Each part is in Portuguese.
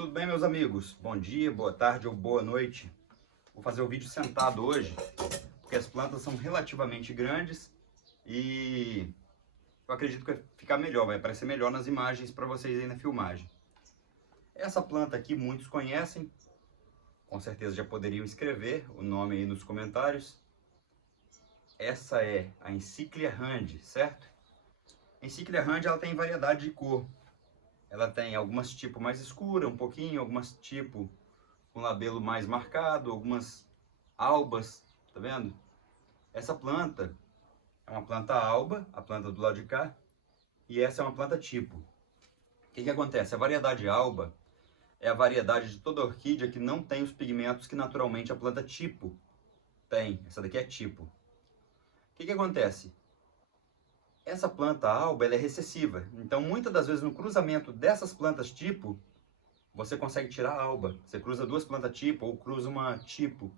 Tudo bem, meus amigos? Bom dia, boa tarde ou boa noite. Vou fazer o vídeo sentado hoje, porque as plantas são relativamente grandes e eu acredito que vai ficar melhor, vai aparecer melhor nas imagens para vocês aí na filmagem. Essa planta aqui muitos conhecem, com certeza já poderiam escrever o nome aí nos comentários. Essa é a Encyclia Randi, certo? A Encyclia Randi ela tem variedade de cor. Ela tem algumas tipo mais escura, um pouquinho, algumas tipo com labelo mais marcado, algumas albas, tá vendo? Essa planta é uma planta alba, a planta do lado de cá, e essa é uma planta tipo. O que acontece? A variedade alba é a variedade de toda orquídea que não tem os pigmentos que naturalmente a planta tipo tem. Essa daqui é tipo. O que acontece? Essa planta alba ela é recessiva, então muitas das vezes no cruzamento dessas plantas tipo, você consegue tirar a alba. Você cruza duas plantas tipo, ou cruza uma tipo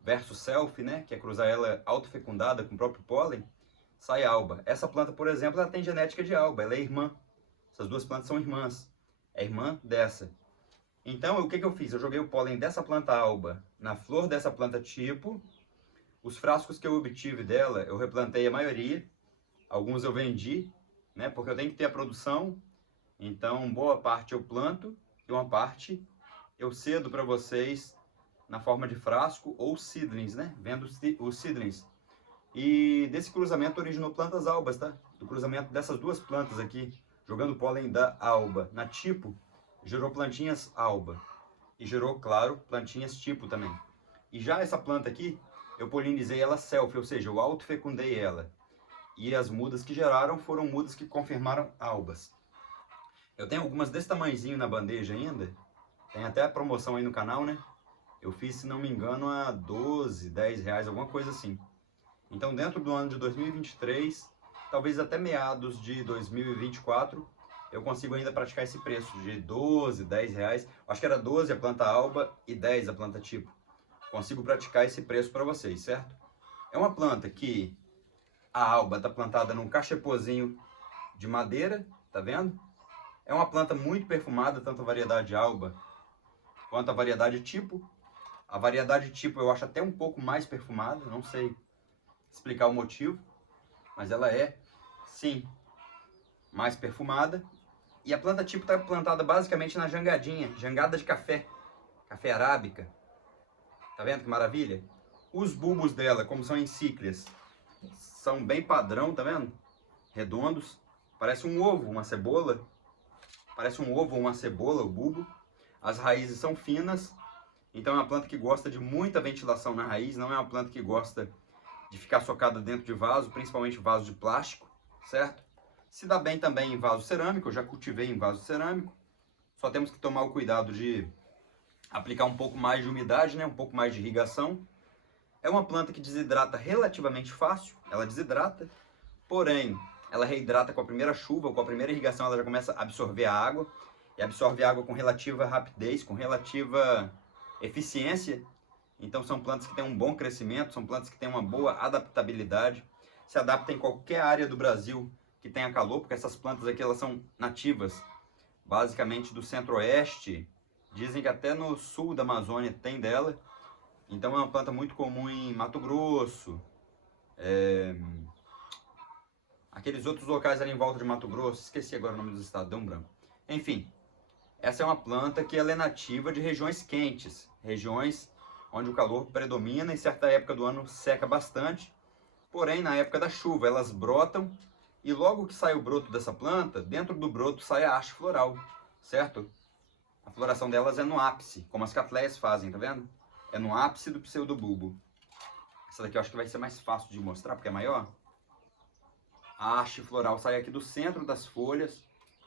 versus self, né, que é cruzar ela autofecundada com o próprio pólen, sai alba. Essa planta, por exemplo, ela tem genética de alba, ela é irmã. Essas duas plantas são irmãs. É irmã dessa. Então, o que eu fiz? Eu joguei o pólen dessa planta alba na flor dessa planta tipo. Os frascos que eu obtive dela, eu replantei a maioria. Alguns eu vendi, né, porque eu tenho que ter a produção. Então, boa parte eu planto e uma parte eu cedo para vocês na forma de frasco ou seedlings, né? Vendo os seedlings. E desse cruzamento originou plantas albas, tá? Do cruzamento dessas duas plantas aqui, jogando pólen da alba na tipo, gerou plantinhas alba. E gerou, claro, plantinhas tipo também. E já essa planta aqui, eu polinizei ela self, ou seja, eu autofecundei ela. E as mudas que geraram foram mudas que confirmaram albas. Eu tenho algumas desse tamanhozinho na bandeja ainda. Tem até a promoção aí no canal, né? Eu fiz, se não me engano, a 12, 10 reais, alguma coisa assim. Então, dentro do ano de 2023, talvez até meados de 2024, eu consigo ainda praticar esse preço de 12, 10 reais. Acho que era 12 a planta alba e 10 a planta tipo. Consigo praticar esse preço para vocês, certo? É uma planta que a alba está plantada num cachepozinho de madeira, tá vendo? É uma planta muito perfumada, tanto a variedade alba quanto a variedade tipo. A variedade tipo eu acho até um pouco mais perfumada, não sei explicar o motivo, mas ela é, sim, mais perfumada. E a planta tipo está plantada basicamente na jangadinha, jangada de café, café arábica. Tá vendo que maravilha? Os bulbos dela, como são encíclias, são bem padrão, tá vendo? Redondos, parece um ovo, uma cebola. Parece um ovo ou uma cebola, o bulbo. As raízes são finas, então é uma planta que gosta de muita ventilação na raiz, não é uma planta que gosta de ficar socada dentro de vaso, principalmente vaso de plástico, certo? Se dá bem também em vaso cerâmico, eu já cultivei em vaso cerâmico, só temos que tomar o cuidado de aplicar um pouco mais de umidade, né? Um pouco mais de irrigação. É uma planta que desidrata relativamente fácil, ela desidrata, porém, ela reidrata com a primeira chuva, com a primeira irrigação ela já começa a absorver a água, e absorve a água com relativa rapidez, com relativa eficiência. Então são plantas que têm um bom crescimento, são plantas que têm uma boa adaptabilidade, se adaptam em qualquer área do Brasil que tenha calor, porque essas plantas aqui elas são nativas, basicamente do centro-oeste, dizem que até no sul da Amazônia tem dela. Então é uma planta muito comum em Mato Grosso, aqueles outros locais ali em volta de Mato Grosso, esqueci agora o nome dos estados, deu um branco. Enfim, essa é uma planta que ela é nativa de regiões quentes, regiões onde o calor predomina, em certa época do ano seca bastante, porém na época da chuva elas brotam e logo que sai o broto dessa planta, dentro do broto sai a haste floral, certo? A floração delas é no ápice, como as catleias fazem, tá vendo? É no ápice do pseudobulbo. Essa daqui eu acho que vai ser mais fácil de mostrar porque é maior. A haste floral sai aqui do centro das folhas,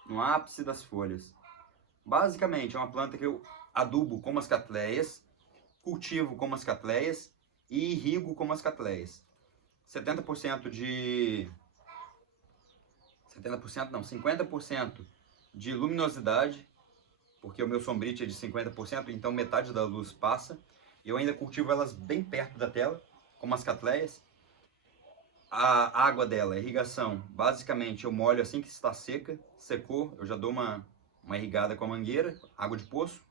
no ápice das folhas. Basicamente é uma planta que eu adubo como as catleias, cultivo como as catleias e irrigo como as catleias. 70% de... 70% não, 50% de luminosidade, porque o meu sombrite é de 50%, então metade da luz passa. Eu ainda cultivo elas bem perto da tela, como as catleias. A água dela, a irrigação, basicamente eu molho assim que está seca, secou, eu já dou uma irrigada com a mangueira, água de poço.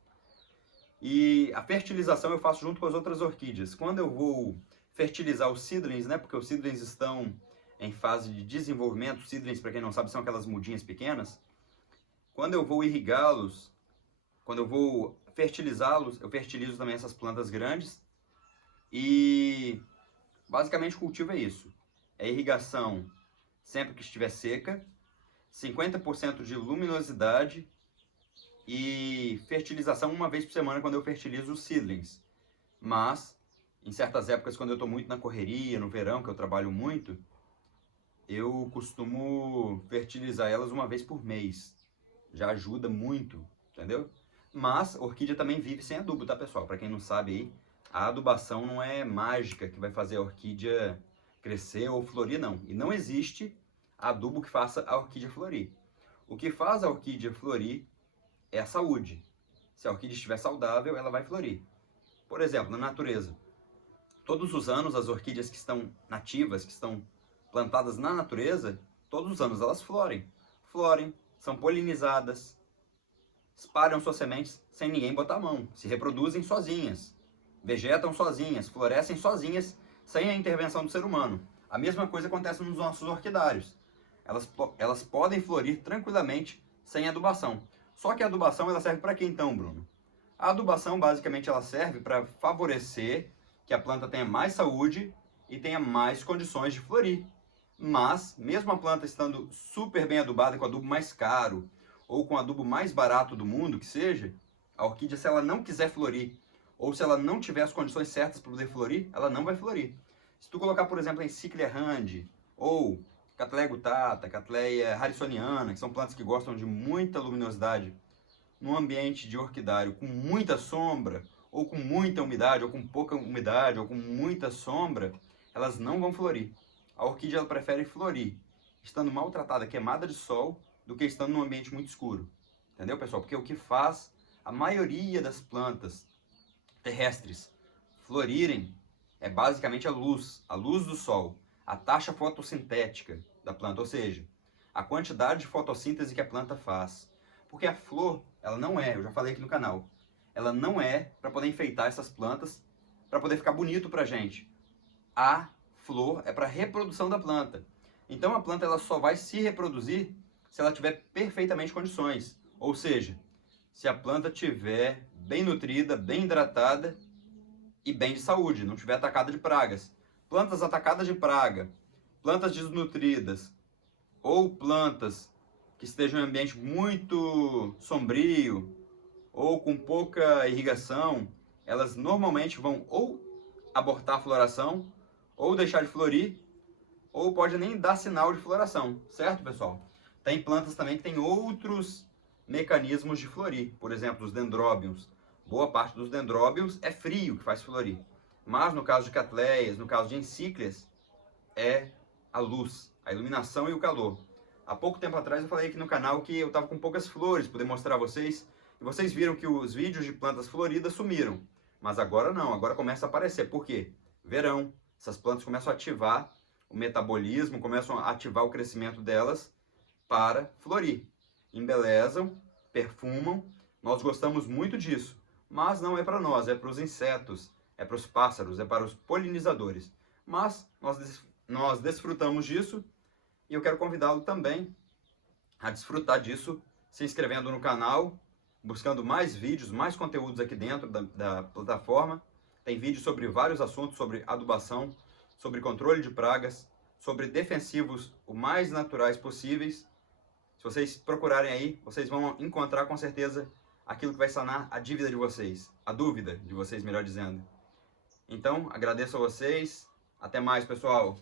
E a fertilização eu faço junto com as outras orquídeas. Quando eu vou fertilizar os seedlings, né? Porque os seedlings estão em fase de desenvolvimento. Seedlings, para quem não sabe, são aquelas mudinhas pequenas. Quando eu vou irrigá-los, quando eu vou fertilizá-los, eu fertilizo também essas plantas grandes. E basicamente o cultivo é isso. É irrigação sempre que estiver seca, 50% de luminosidade e fertilização uma vez por semana quando eu fertilizo os seedlings. Mas, em certas épocas, quando eu estou muito na correria, no verão, que eu trabalho muito, eu costumo fertilizar elas uma vez por mês. Já ajuda muito, entendeu? Mas, orquídea também vive sem adubo, tá, pessoal? Para quem não sabe aí, a adubação não é mágica que vai fazer a orquídea crescer ou florir, não. E não existe adubo que faça a orquídea florir. O que faz a orquídea florir é a saúde. Se a orquídea estiver saudável, ela vai florir. Por exemplo, na natureza, todos os anos as orquídeas que estão nativas, que estão plantadas na natureza, todos os anos elas florem. Florem, são polinizadas, espalham suas sementes sem ninguém botar a mão, se reproduzem sozinhas, vegetam sozinhas, florescem sozinhas, sem a intervenção do ser humano. A mesma coisa acontece nos nossos orquidários. Elas podem florir tranquilamente sem adubação. Só que a adubação ela serve para quê então, Bruno? A adubação basicamente ela serve para favorecer que a planta tenha mais saúde e tenha mais condições de florir. Mas, mesmo a planta estando super bem adubada, com adubo mais caro, ou com adubo mais barato do mundo, que seja, a orquídea, se ela não quiser florir, ou se ela não tiver as condições certas para poder florir, ela não vai florir. Se tu colocar, por exemplo, em Cyclia randi, ou Cattleya gutata, Cattleya harrisoniana, que são plantas que gostam de muita luminosidade, num ambiente de orquidário com muita sombra, ou com muita umidade, ou com pouca umidade, ou com muita sombra, elas não vão florir. A orquídea ela prefere florir estando maltratada, queimada de sol, do que estando num ambiente muito escuro. Entendeu, pessoal? Porque o que faz a maioria das plantas terrestres florirem é basicamente a luz do sol, a taxa fotossintética da planta, ou seja, a quantidade de fotossíntese que a planta faz. Porque a flor, ela não é, eu já falei aqui no canal, ela não é para poder enfeitar essas plantas, para poder ficar bonito pra gente. A flor é para reprodução da planta. Então a planta ela só vai se reproduzir se ela tiver perfeitamente condições. Ou seja, se a planta tiver bem nutrida, bem hidratada e bem de saúde, não tiver atacada de pragas. Plantas atacadas de praga, plantas desnutridas ou plantas que estejam em um ambiente muito sombrio ou com pouca irrigação, elas normalmente vão ou abortar a floração, ou deixar de florir, ou pode nem dar sinal de floração, certo, pessoal? Tem plantas também que têm outros mecanismos de florir, por exemplo, os dendróbions. Boa parte dos dendróbions é frio que faz florir, mas no caso de cattleyas, no caso de encíclias, é a luz, a iluminação e o calor. Há pouco tempo atrás eu falei aqui no canal que eu estava com poucas flores, poder mostrar a vocês, e vocês viram que os vídeos de plantas floridas sumiram, mas agora não, agora começa a aparecer. Por quê? Verão, essas plantas começam a ativar o metabolismo, começam a ativar o crescimento delas para florir. Embelezam, perfumam, nós gostamos muito disso, mas não é para nós, é para os insetos, é para os pássaros, é para os polinizadores. Mas nós desfrutamos disso e eu quero convidá-lo também a desfrutar disso, se inscrevendo no canal, buscando mais vídeos, mais conteúdos aqui dentro da plataforma. Tem vídeos sobre vários assuntos, sobre adubação, sobre controle de pragas, sobre defensivos o mais naturais possíveis. Se vocês procurarem aí, vocês vão encontrar com certeza aquilo que vai sanar a dívida de vocês, a dúvida de vocês, melhor dizendo. Então, agradeço a vocês. Até mais, pessoal.